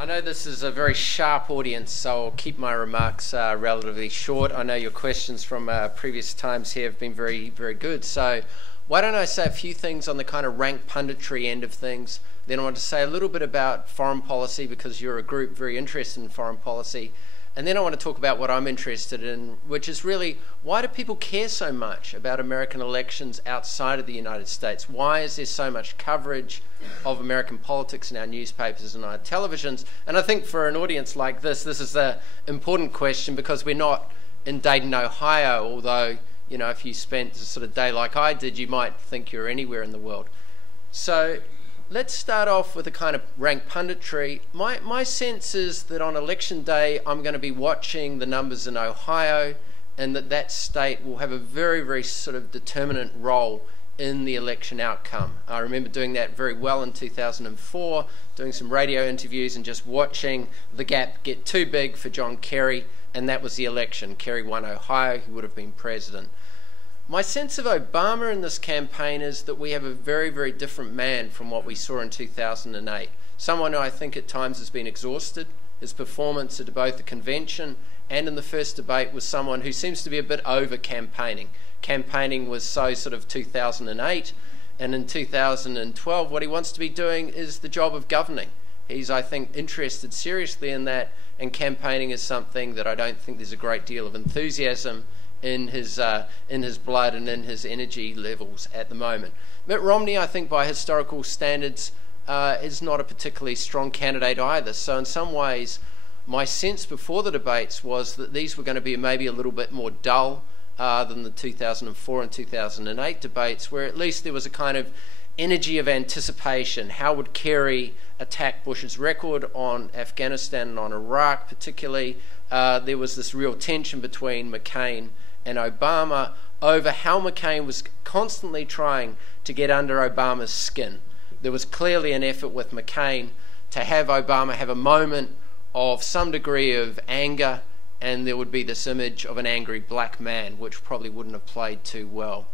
I know this is a very sharp audience, so I'll keep my remarks relatively short. I know your questions from previous times here have been very, very good. So why don't I say a few things on the kind of rank punditry end of things. Then I want to say a little bit about foreign policy, because you're a group very interested in foreign policy. And then I want to talk about what I'm interested in, which is really, why do people care so much about American elections outside of the United States? Why is there so much coverage of American politics in our newspapers and our televisions? And I think for an audience like this is an important question, because we're not in Dayton, Ohio, although, you know, if you spent a sort of day like I did, you might think you're anywhere in the world. So let's start off with a kind of rank punditry. My sense is that on election day, I'm going to be watching the numbers in Ohio, and that state will have a very, very sort of determinant role in the election outcome. I remember doing that very well in 2004, doing some radio interviews and just watching the gap get too big for John Kerry, and that was the election. Kerry won Ohio, he would have been president. My sense of Obama in this campaign is that we have a very, very different man from what we saw in 2008. Someone who I think at times has been exhausted. His performance at both the convention and in the first debate was someone who seems to be a bit over campaigning. Campaigning was so sort of 2008, and in 2012 what he wants to be doing is the job of governing. He's, I think, interested seriously in that, and campaigning is something that I don't think there's a great deal of enthusiasm in his blood and in his energy levels at the moment. Mitt Romney, I think by historical standards, is not a particularly strong candidate either. So in some ways, my sense before the debates was that these were going to be maybe a little bit more dull than the 2004 and 2008 debates, where at least there was a kind of energy of anticipation. How would Kerry attack Bush's record on Afghanistan and on Iraq particularly? There was this real tension between McCain and Obama over how McCain was constantly trying to get under Obama's skin. There was clearly an effort with McCain to have Obama have a moment of some degree of anger, and there would be this image of an angry black man, which probably wouldn't have played too well.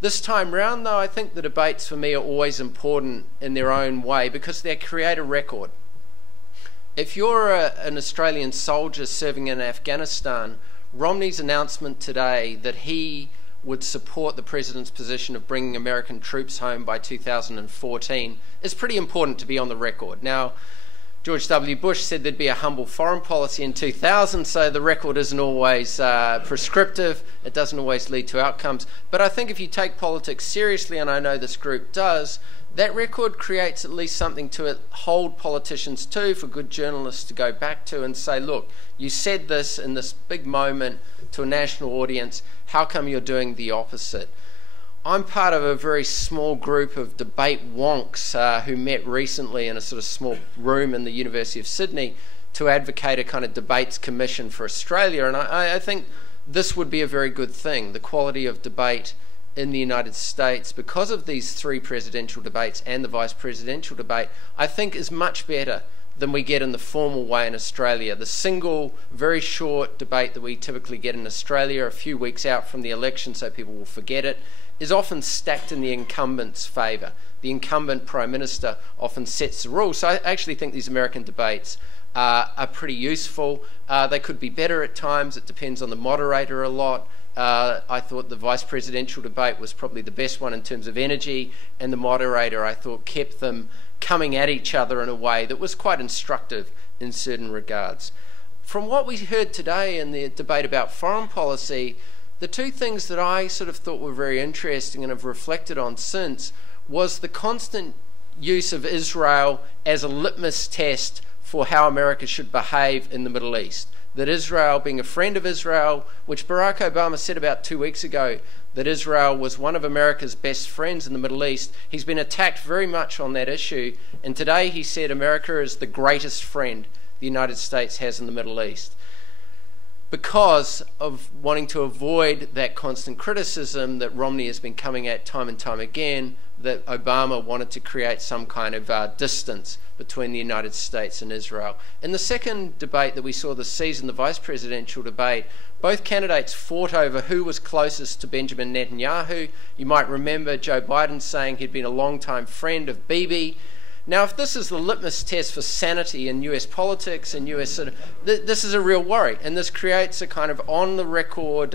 This time round, though, I think the debates for me are always important in their own way, because they create a record. If you're an Australian soldier serving in Afghanistan, Romney's announcement today that he would support the president's position of bringing American troops home by 2014 is pretty important to be on the record. Now, George W. Bush said there'd be a humble foreign policy in 2000, so the record isn't always prescriptive. It doesn't always lead to outcomes. But I think if you take politics seriously, and I know this group does, that record creates at least something to hold politicians to, for good journalists to go back to and say, look, you said this in this big moment to a national audience, how come you're doing the opposite? I'm part of a very small group of debate wonks who met recently in a sort of small room in the University of Sydney to advocate a kind of debates commission for Australia, and I think this would be a very good thing. The quality of debate in the United States, because of these three presidential debates and the vice presidential debate, I think is much better than we get in the formal way in Australia. The single, very short debate that we typically get in Australia a few weeks out from the election, so people will forget it, is often stacked in the incumbent's favour. The incumbent Prime Minister often sets the rules. So I actually think these American debates are pretty useful. They could be better at times. It depends on the moderator a lot. I thought the vice presidential debate was probably the best one in terms of energy, and the moderator, I thought, kept them coming at each other in a way that was quite instructive in certain regards. From what we heard today in the debate about foreign policy, the two things that I sort of thought were very interesting and have reflected on since was the constant use of Israel as a litmus test for how America should behave in the Middle East. That Israel, being a friend of Israel, which Barack Obama said about 2 weeks ago, that Israel was one of America's best friends in the Middle East. He's been attacked very much on that issue, and today he said America is the greatest friend the United States has in the Middle East. Because of wanting to avoid that constant criticism that Romney has been coming at time and time again, that Obama wanted to create some kind of distance between the United States and Israel. In the second debate that we saw this season, the vice presidential debate, both candidates fought over who was closest to Benjamin Netanyahu. You might remember Joe Biden saying he'd been a long-time friend of Bibi, Now, if this is the litmus test for sanity in US politics and US sort of, this is a real worry, and this creates a kind of on-the-record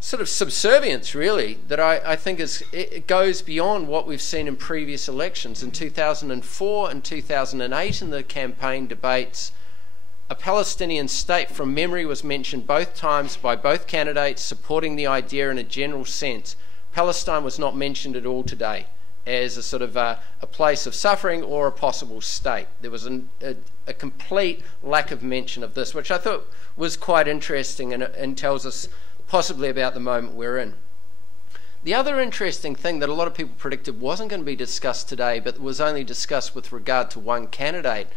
sort of subservience, really, that I think it goes beyond what we've seen in previous elections. In 2004 and 2008 in the campaign debates, a Palestinian state from memory was mentioned both times by both candidates supporting the idea in a general sense. Palestine was not mentioned at all today as a sort of a place of suffering or a possible state. There was a complete lack of mention of this, which I thought was quite interesting and tells us possibly about the moment we're in. The other interesting thing that a lot of people predicted wasn't going to be discussed today, but was only discussed with regard to one candidate,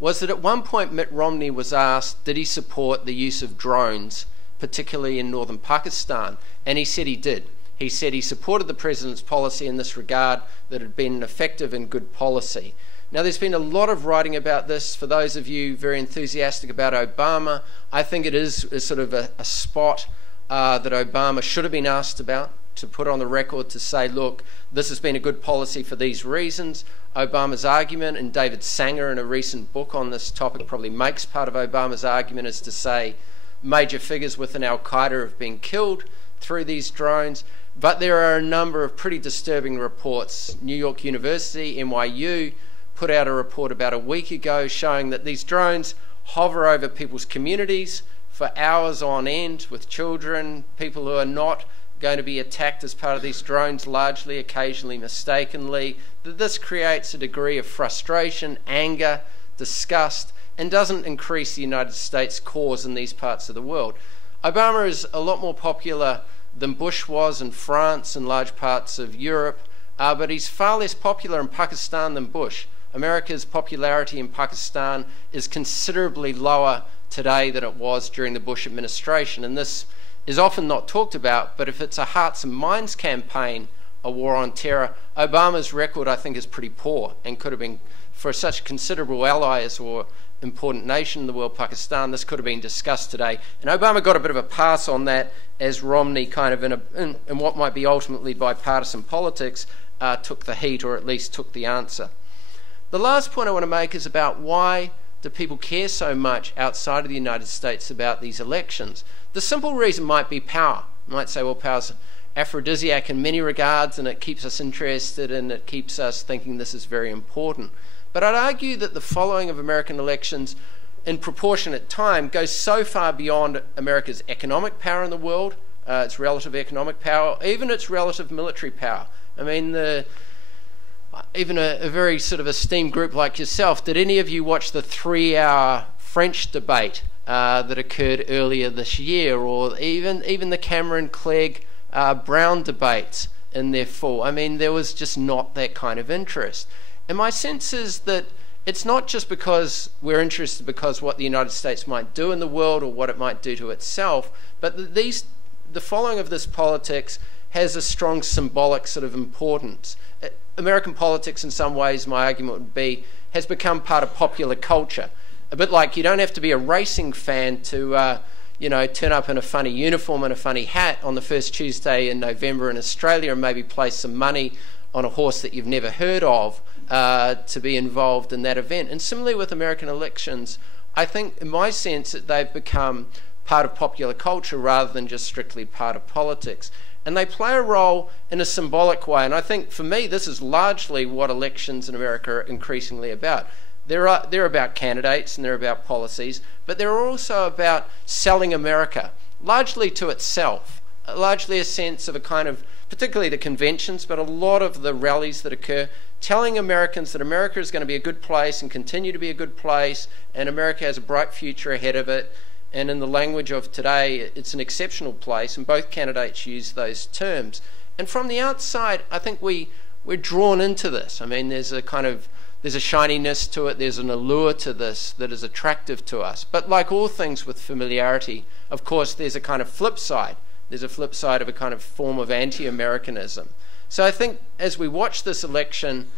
was that at one point Mitt Romney was asked, did he support the use of drones, particularly in northern Pakistan? And he said he did. He said he supported the president's policy in this regard, that it had been an effective and good policy. Now, there's been a lot of writing about this. For those of you very enthusiastic about Obama, I think it is sort of a spot that Obama should have been asked about, to put on the record to say, look, this has been a good policy for these reasons. Obama's argument, and David Sanger in a recent book on this topic probably makes part of Obama's argument, is to say major figures within Al-Qaeda have been killed through these drones. But there are a number of pretty disturbing reports. New York University, NYU, put out a report about a week ago showing that these drones hover over people's communities for hours on end with children, people who are not going to be attacked as part of these drones, largely, occasionally mistakenly. That this creates a degree of frustration, anger, disgust, and doesn't increase the United States' cause in these parts of the world. Obama is a lot more popular than Bush was in France and large parts of Europe, but he's far less popular in Pakistan than Bush. America's popularity in Pakistan is considerably lower today than it was during the Bush administration, and this is often not talked about, but if it's a hearts and minds campaign, a war on terror, Obama's record, I think, is pretty poor and could have been, for such a considerable ally as or important nation in the world, Pakistan, this could have been discussed today. And Obama got a bit of a pass on that, as Romney, kind of in what might be ultimately bipartisan politics, took the heat, or at least took the answer. The last point I want to make is about why do people care so much outside of the United States about these elections. The simple reason might be power. You might say, well, power's aphrodisiac in many regards, and it keeps us interested and it keeps us thinking this is very important. But I'd argue that the following of American elections in proportionate time goes so far beyond America's economic power in the world, its relative economic power, even its relative military power. I mean, even a very sort of esteemed group like yourself, did any of you watch the 3-hour French debate that occurred earlier this year, or even the Cameron-Clegg Brown debates in their full? I mean, there was just not that kind of interest. And my sense is that it's not just because we're interested because what the United States might do in the world or what it might do to itself, but that the following of this politics has a strong symbolic sort of importance. American politics, in some ways, my argument would be, has become part of popular culture. A bit like you don't have to be a racing fan to turn up in a funny uniform and a funny hat on the first Tuesday in November in Australia and maybe place some money on a horse that you've never heard of to be involved in that event. And similarly with American elections, I think, in my sense, that they've become part of popular culture rather than just strictly part of politics. And they play a role in a symbolic way. And I think, for me, this is largely what elections in America are increasingly about. They're about candidates and they're about policies, but they're also about selling America, largely to itself, largely a sense of a kind of, particularly the conventions, but a lot of the rallies that occur, telling Americans that America is going to be a good place and continue to be a good place, and America has a bright future ahead of it. And in the language of today, it's an exceptional place, and both candidates use those terms. And from the outside, I think we're drawn into this. I mean, there's a shininess to it, there's an allure to this that is attractive to us. But like all things with familiarity, of course, there's a kind of flip side. There's a flip side of a kind of form of anti-Americanism. So I think as we watch this election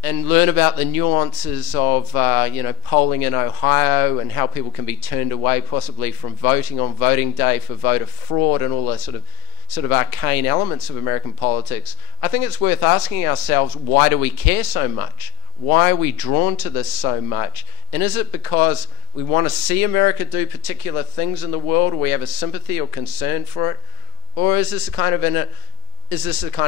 and learn about the nuances of polling in Ohio and how people can be turned away possibly from voting on voting day for voter fraud and all the sort of sort of arcane elements of American politics, I think it's worth asking ourselves, why do we care so much? Why are we drawn to this so much? And is it because we want to see America do particular things in the world, or we have a sympathy or concern for it? Or is this a kind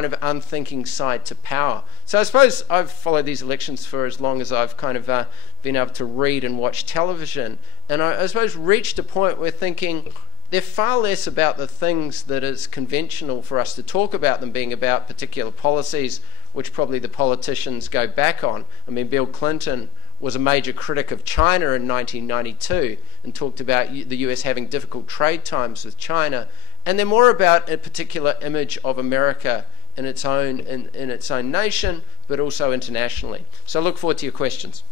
of unthinking side to power? So I suppose I've followed these elections for as long as I've kind of been able to read and watch television, and I suppose reached a point where thinking they're far less about the things that is conventional for us to talk about than being about particular policies, which probably the politicians go back on. I mean, Bill Clinton was a major critic of China in 1992 and talked about the US having difficult trade times with China. And they're more about a particular image of America in its own nation, but also internationally. So I look forward to your questions.